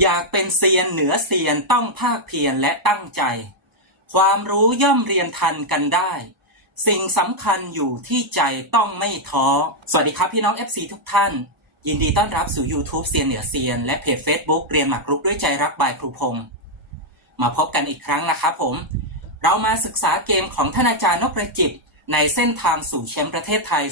อยากเป็นเซียนเหนือเซียนต้องภาคเพียรและตั้งใจ ความรู้ย่อมเรียนทันกันได้ สิ่งสำคัญอยู่ที่ใจต้องไม่ท้อ สวัสดีครับพี่น้อง FC ทุกท่าน ยินดีต้อนรับสู่ YouTube เซียนเหนือเซียน และเพจ Facebook เรียนหมากรุกด้วยใจรักบายครูพงศ์มาพบกันอีกครั้งนะครับผม เรามาศึกษาเกมของท่านอาจารย์นพประจิตในเส้นทางสู่แชมป์ประเทศไทย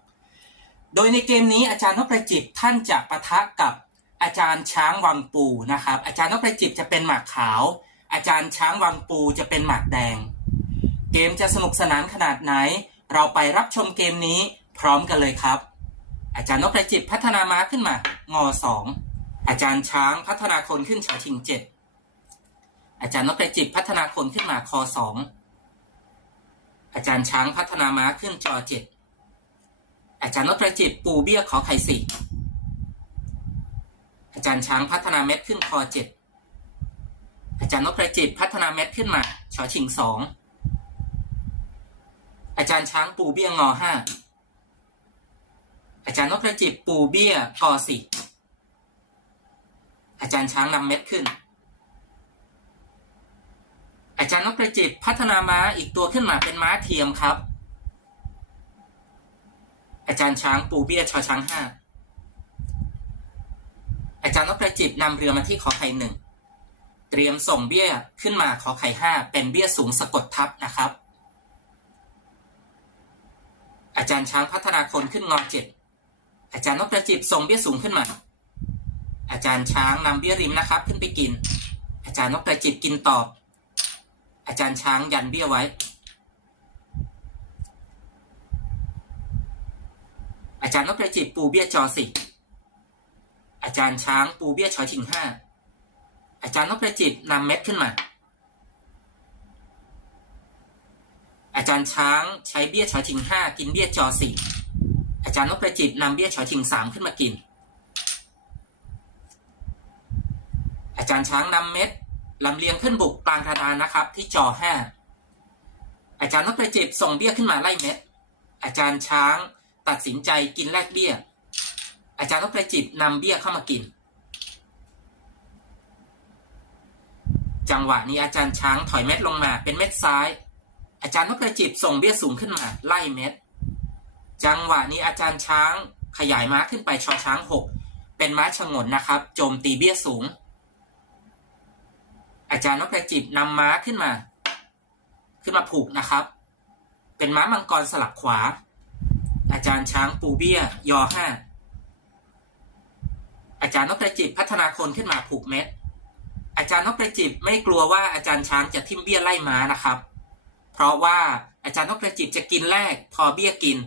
2566 โดยในเกมนี้อาจารย์นพประจิตท่านจะปะทะกับ อาจารย์ช้างวังปูนะครับ อาจารย์นพประจิตจะเป็นหมากขาว อาจารย์ช้างวังปูจะเป็นหมากแดง เกมจะสนุกสนานขนาดไหน เราไปรับชมเกมนี้พร้อมกันเลยครับ อาจารย์นพประจิตพัฒนาม้าขึ้นมางอสองอาจารย์ช้างพัฒนาคนขึ้นชอชิงเจ็ดอาจารย์นพประจิตพัฒนาคนขึ้นมาคอสองอาจารย์ช้างพัฒนาม้าขึ้นจอเจ็ดอาจารย์นพประจิตปูเบี้ยขอไข่สี่ อาจารย์ช้างพัฒนาเม็ดขึ้นคอเจ็ดอาจารย์นพประจิตพัฒนาเม็ดขึ้นมาชอชิงสองอาจารย์ช้างปูเบี้ยงอห้าอาจารย์นพประจิตปูเบี้ยกอสี่อาจารย์ช้างนำเม็ดขึ้น อาจารย์นพประจิตพัฒนาม้าอีกตัวขึ้นมาเป็นม้าเทียมครับ อาจารย์ช้างปูเบี้ยชอช้างห้า จารย์นพประจิตนำเรือมาที่ขอไข่หนึ่งเตรียมส่งเบี้ยขึ้นมาขอไข่ห้าเป็นเบี้ยสูงสะกดทับนะครับ อาจารย์ช้างพัฒนาคนขึ้นงอเจ็ดอาจารย์นพประจิตส่งเบี้ยสูงขึ้นมา อาจารย์ช้างนำเบี้ยริมนะครับ ขึ้นไปกิน อาจารย์นพประจิตกินตอบ อาจารย์ช้างยันเบี้ยไว้ อาจารย์นพประจิตปูเบี้ยจอสี่ อาจารย์ช้างปูเบี้ยชอชิงห้าอาจารย์นพประจิตนำเม็ดขึ้นมา อาจารย์ช้างใช้เบี้ยชอชิงห้ากินเบี้ยจอสี่อาจารย์นพประจิตนำเบี้ยชอชิงสามขึ้นมากิน อาจารย์ช้างนำเม็ดลำเลียงขึ้นบุกกลางกระดานนะครับ ที่จอห้าอาจารย์นพประจิตส่งเบี้ยขึ้นมาไล่เม็ดอาจารย์ช้างตัดสินใจกินแลกเบี้ย อาจารย์นพประจิตนำเบี้ยเข้ามากิน จังหวะนี้อาจารย์ช้างถอยเม็ดลงมา เป็นเม็ดซ้าย อาจารย์นพประจิตส่งเบี้ยสูงขึ้นมาไล่เม็ด จังหวะนี้อาจารย์ช้างขยายม้าขึ้นไปชอช้างหกเป็นม้าฉงนนะครับ โจมตีเบี้ยสูง อาจารย์นพประจิตนำม้าขึ้นมา ขึ้นมาผูกนะครับ เป็นม้ามังกรสลับขวา อาจารย์ช้างปูเบี้ยยอห้า อาจารย์นพประจิตพัฒนาคนขึ้นมาผูกเม็ด อาจารย์นพประจิตไม่กลัวว่าอาจารย์ช้างจะทิ่มเบี้ยไล่ม้านะครับ เพราะว่าอาจารย์นพประจิตจะกินแรก พอเบี้ยกิน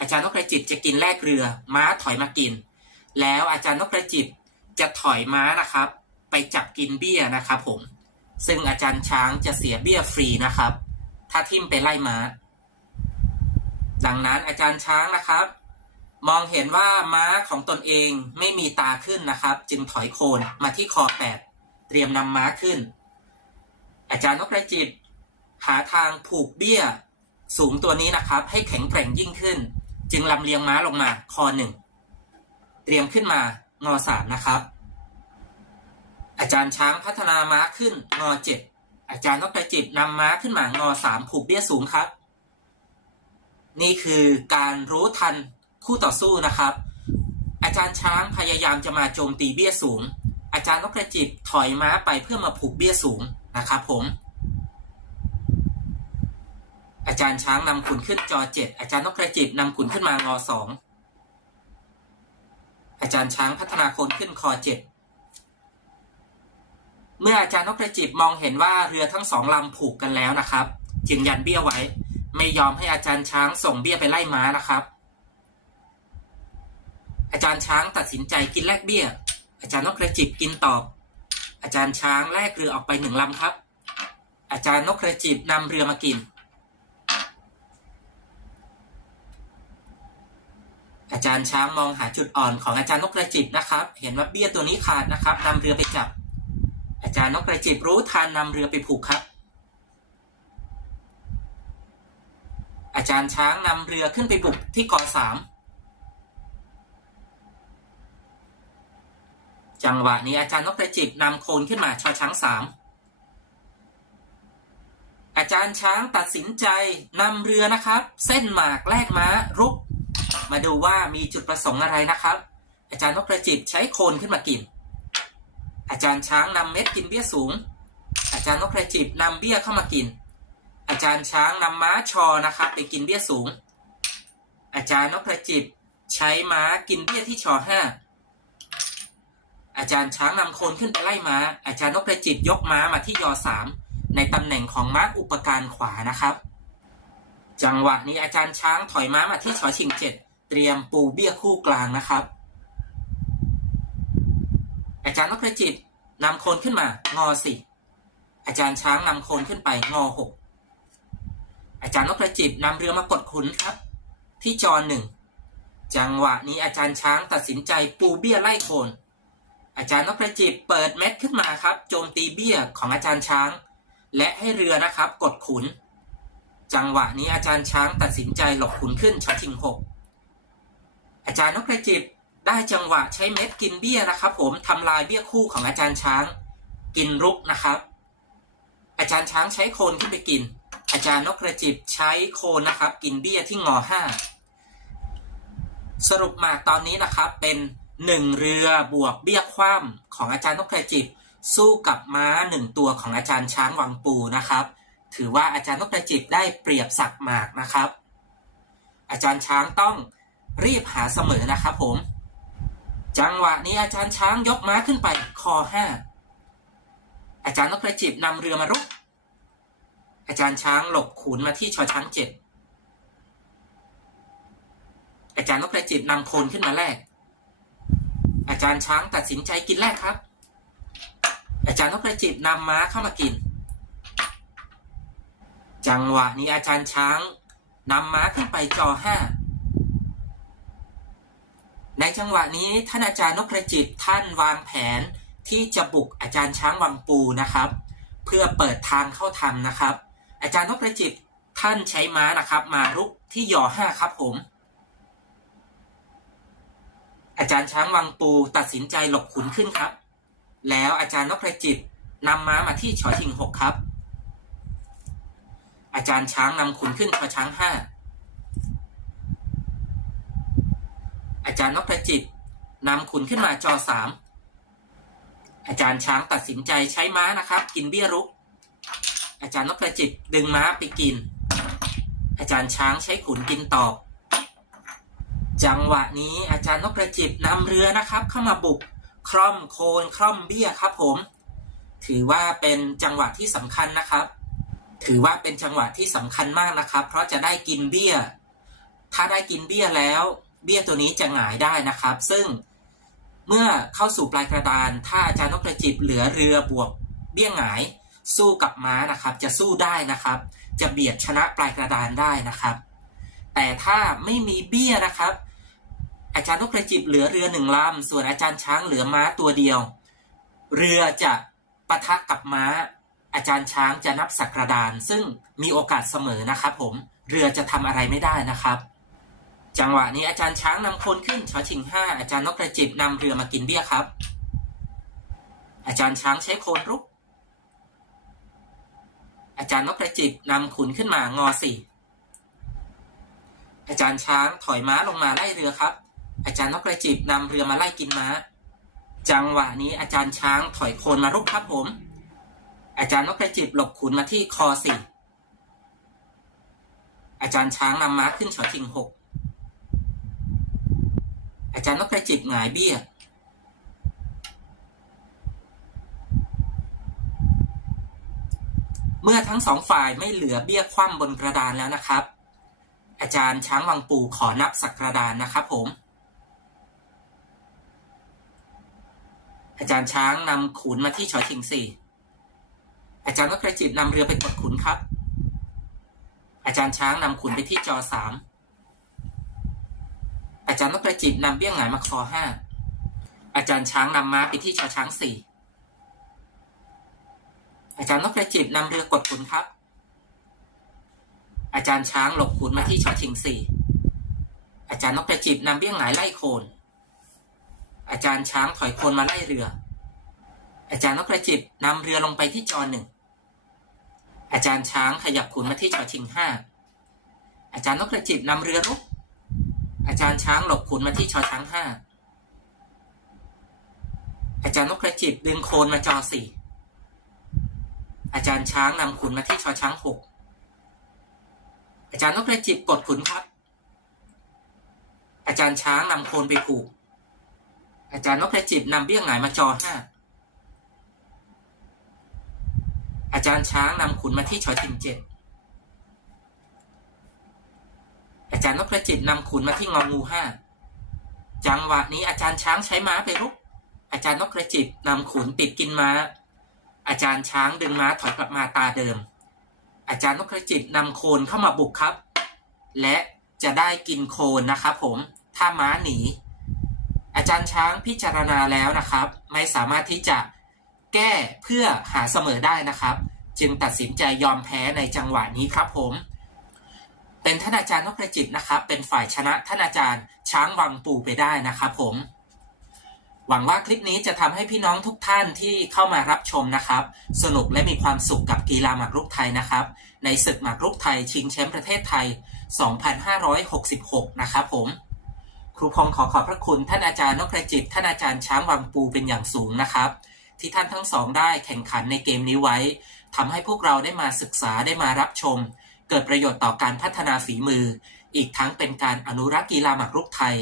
อาจารย์นพประจิตจะกินแรกเรือ ม้าถอยมากิน แล้วอาจารย์นพประจิตจะถอยม้านะครับ ไปจับกินเบี้ยนะครับผม ซึ่งอาจารย์ช้างจะเสียเบี้ยฟรีนะครับ ถ้าทิ่มไปไล่ม้า ดังนั้นอาจารย์ช้างนะครับ มองเห็นว่าม้าของตนเองไม่มีตาขึ้นนะครับ จึงถอยโคนมาที่คอแปดเตรียมนำม้าขึ้น อาจารย์นพประจิต หาทางผูกเบี้ย สูงตัวนี้นะครับ ให้แข็งแกร่งยิ่งขึ้น จึงลำเลียงม้าลงมาคอหนึ่งเตรียมขึ้นมางอสามนะครับ อาจารย์ช้างพัฒนาม้าขึ้นงอเจ็ดอาจารย์นพประจิตนำม้าขึ้นมางอสามผูกเบี้ยสูงครับ นี่คือการรู้ทัน คู่ต่อสู้นะครับ อาจารย์ช้างพยายามจะมาโจมตีเบี้ยสูง อาจารย์นพประจิตถอยม้าไปเพื่อมาผูกเบี้ยสูงนะครับผม อาจารย์ช้างนำขุนขึ้นจอเจ็ดอาจารย์นพประจิตนำขุนขึ้นมางอสองอาจารย์ช้างพัฒนาคนขึ้นคอเจ็ดเมื่ออาจารย์นพประจิตมองเห็นว่าเรือทั้งสองลำผูกกันแล้วนะครับ จึงยันเบี้ยไว้ ไม่ยอมให้อาจารย์ช้างส่งเบี้ยไปไล่ม้านะครับ อาจารย์ช้างตัดสินใจกินแลกเบี้ย อาจารย์นพกระจิบกินตอบ อาจารย์ช้างแลกเรือออกไปหนึ่งลำครับ อาจารย์นกกระจิบนำเรือมากิน อาจารย์ช้างมองหาจุดอ่อนของอาจารย์นกกระจิบนะครับ เห็นว่าเบี้ยตัวนี้ขาดนะครับนำเรือไปจับ อาจารย์นกกระจิบรู้ทันนำเรือไปผูกครับอาจารย์ช้างนำเรือขึ้นไปบุกที่เกาะสาม จังหวะนี้อาจารย์นพประจิตนำโคนขึ้นมาชอช้างสามอาจารย์ช้างตัดสินใจนำเรือนะครับ เส้นหมากแลกม้ารุก มาดูว่ามีจุดประสงค์อะไรนะครับ อาจารย์นพประจิตใช้โคนขึ้นมากิน อาจารย์ช้างนำเม็ดกินเบี้ยสูง อาจารย์นพประจิตนำเบี้ยเข้ามากิน อาจารย์ช้างนำม้าชอนะครับ ไปกินเบี้ยสูง อาจารย์นพประจิตใช้ม้ากินเบี้ยที่ชอห้า อาจารย์ช้างนำโคนขึ้นไปไล่ม้า อาจารย์นพประจิตยกม้ามาที่ยอสามในตำแหน่งของม้าอุปการขวานะครับ จังหวะนี้อาจารย์ช้างถอยม้ามาที่ชอชิงเจ็ดเตรียมปูเบี้ยคู่กลางนะครับ อาจารย์นพประจิตนำโคนขึ้นมางอสี่อาจารย์ช้างนำโคนขึ้นไปงอหกอาจารย์นพประจิตนำเรือมากดขุนครับ ที่จอหนึ่งจังหวะนี้อาจารย์ช้างตัดสินใจปูเบี้ยไล่โคน อาจารย์นพประจิตเปิดเม็ดขึ้นมาครับ โจมตีเบี้ยของอาจารย์ช้าง และให้เรือนะครับ กดขุน จังหวะนี้อาจารย์ช้างตัดสินใจหลบขุนขึ้นชอชิงหกอาจารย์นพประจิตได้จังหวะใช้เม็ดกินเบี้ยนะครับ ผมทำลายเบี้ยคู่ของอาจารย์ช้าง กินรุกนะครับ อาจารย์ช้างใช้โคนขึ้นไปกิน อาจารย์นกกระจิบใช้โคนนะครับ กินเบี้ยที่งอห้าสรุปมาตอนนี้นะครับเป็น หนึ่งเรือบวกเบี้ยคว่ำของอาจารย์นกกระจิบ สู้กับม้าหนึ่งตัวของอาจารย์ช้างวังปูนะครับ ถือว่าอาจารย์นกกระจิบได้เปรียบสักหมากนะครับ อาจารย์ช้างต้องรีบหาเสมอนะครับผม จังหวะนี้อาจารย์ช้างยกม้าขึ้นไปคอห้าอาจารย์นกกระจิบนำเรือมารุก อาจารย์ช้างหลบขุนมาที่ชอช้างเจ็ดอาจารย์นกกระจิบนำโคนขึ้นมาแลก อาจารย์ช้างตัดสินใจกินแรกครับ อาจารย์นกกระจิบนำม้าเข้ามากิน จังหวะนี้อาจารย์ช้างนำม้าขึ้นไปจอห้าในจังหวะนี้ท่านอาจารย์นกกระจิบท่านวางแผนที่จะบุกอาจารย์ช้างวังปูนะครับ เพื่อเปิดทางเข้าทำนะครับ อาจารย์นกกระจิบท่านใช้ม้านะครับ มารุกที่ยอห้าครับผม อาจารย์ช้างวังปูตัดสินใจหลบขุนขึ้นครับ แล้วอาจารย์นกกระจิบนำม้ามาที่ชอชิงหกครับ อาจารย์ช้างนำขุนขึ้นชอช้างห้าอาจารย์นกกระจิบนำขุนขึ้นมาจอสามอาจารย์ช้างตัดสินใจใช้ม้านะครับ กินเบี้ยรุก อาจารย์นพประจิตดึงม้าไปกิน อาจารย์ช้างใช้ขุนกินตอบ จังหวะนี้อาจารย์นพประจิตนำเรือนะครับ เข้ามาบุกคร่อมโคนคร่อมเบี้ยครับผม ถือว่าเป็นจังหวะที่สำคัญนะครับ ถือว่าเป็นจังหวะที่สำคัญมากนะครับ เพราะจะได้กินเบี้ย ถ้าได้กินเบี้ยแล้ว เบี้ยตัวนี้จะหงายได้นะครับ ซึ่งเมื่อเข้าสู่ปลายกระดาน ถ้าอาจารย์นกกระจิบเหลือเรือบวกเบี้ยหงายสู้กับม้านะครับ จะสู้ได้นะครับ จะเบียดชนะปลายกระดานได้นะครับ แต่ถ้าไม่มีเบี้ยนะครับ อาจารย์นกกระจิบเหลือเรือหนึ่งลำส่วนอาจารย์ช้างเหลือม้าตัวเดียว เรือจะปะทะกับม้า อาจารย์ช้างจะนับสักกระดาน ซึ่งมีโอกาสเสมอนะครับผมเรือจะทำอะไรไม่ได้นะครับ จังหวะนี้อาจารย์ช้างนำคนขึ้นชอชิงห้าอาจารย์นกกระจิบนำเรือมากินเบี้ยครับ อาจารย์ช้างใช้โคนรุก อาจารย์นกกระจิบนำขุนขึ้นมางอสี่อาจารย์ช้างถอยม้าลงมาไล่เรือครับ อาจารย์นกกระจิบนำเรือมาไล่กินม้า จังหวะนี้อาจารย์ช้างถอยโคนมารุกครับผม อาจารย์นกกระจิบหลบขุนมาที่คอสี่อาจารย์ช้างนำม้าขึ้นชอชิงหกอาจารย์นกกระจิบหงายเบี้ยเมื่อทั้งสองฝ่ายไม่เหลือเบี้ยคว่ำบนกระดานแล้วนะครับ อาจารย์ช้างวังปูขอนับสักกระดานนะครับผม อาจารย์ช้างนำขุนมาที่ชอชิงสี่อาจารย์นกกระจิบนำเรือไปกดขุนครับ อาจารย์ช้างนำขุนไปที่จอสามอาจารย์นกกระจิบนำเบี้ยหงายมาคอห้าอาจารย์ช้างนำม้าไปที่ชอช้างสี่อาจารย์นกกระจิบนำเรือกดขุนครับ อาจารย์ช้างหลบขุนมาที่ชอชิงสี่อาจารย์นกกระจิบนำเบี้ยหงายไล่โคน อาจารย์ช้างถอยโคนมาไล่เรือ อาจารย์นกกระจิบนำเรือลงไปที่จอหนึ่ง อาจารย์ช้างขยับขุนมาที่จอชิงห้า อาจารย์นกกระจิบนำเรือรุก อาจารย์ช้างหลบขุนมาที่ชอช้างห้า อาจารย์นกกระจิบดึงโคนมาจอสี่ อาจารย์ช้างนำขุนมาที่ชอช้างหก อาจารย์นกกระจิบกดขุนครับ อาจารย์ช้างนำโคนไปผูก อาจารย์นกกระจิบนำเบี้ยงหงายมาจอห้าอาจารย์ช้างนำขุนมาที่ชอชิงเจ็ดอาจารย์นกกระจิบนำขุนมาที่งองูห้าจังหวะนี้อาจารย์ช้างใช้ม้าไปรุก อาจารย์นกกระจิบนำขุนติดกินม้า อาจารย์ช้างดึงม้าถอยกลับมาตาเดิม อาจารย์นกกระจิบนำโคนเข้ามาบุกครับ และจะได้กินโคนนะครับผม ถ้าม้าหนี อาจารย์ช้างพิจารณาแล้วนะครับ ไม่สามารถที่จะแก้เพื่อหาเสมอได้นะครับ จึงตัดสินใจยอมแพ้ในจังหวะนี้ครับผม เป็นท่านอาจารย์นกกระจิบนะครับ เป็นฝ่ายชนะท่านอาจารย์ช้างวังปูไปได้นะครับผม หวังว่าคลิปนี้จะทำให้พี่น้องทุกท่านที่เข้ามารับชมนะครับ สนุกและมีความสุขกับกีฬาหมากรุกไทยนะครับ ในศึกหมากรุกไทยชิงแชมป์ประเทศไทย 2566 นะครับผม ครูพงศ์ขอขอบพระคุณท่านอาจารย์นกกระจิต ท่านอาจารย์ช้างวังปูเป็นอย่างสูงนะครับ ที่ท่านทั้งสองได้แข่งขันในเกมนี้ไว้ทำให้พวกเราได้มาศึกษาได้มารับชม เกิดประโยชน์ต่อการพัฒนาฝีมือ อีกทั้งเป็นการอนุรักษ์กีฬาหมากรุกไทย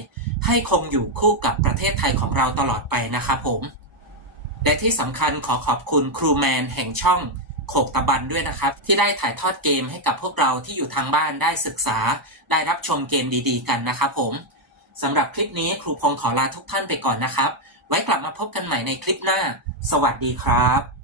ให้คงอยู่คู่กับประเทศไทยของเราตลอดไปนะครับผมและที่สำคัญขอขอบคุณครูแมนแห่งช่องโขกตะบันด้วยนะครับ ที่ได้ถ่ายทอดเกมให้กับพวกเราที่อยู่ทางบ้านได้ศึกษา ได้รับชมเกมดี ๆ กันนะครับผม สำหรับคลิปนี้ครูพงศ์ขอลาทุกท่านไปก่อนนะครับ ไว้กลับมาพบกันใหม่ในคลิปหน้า สวัสดีครับ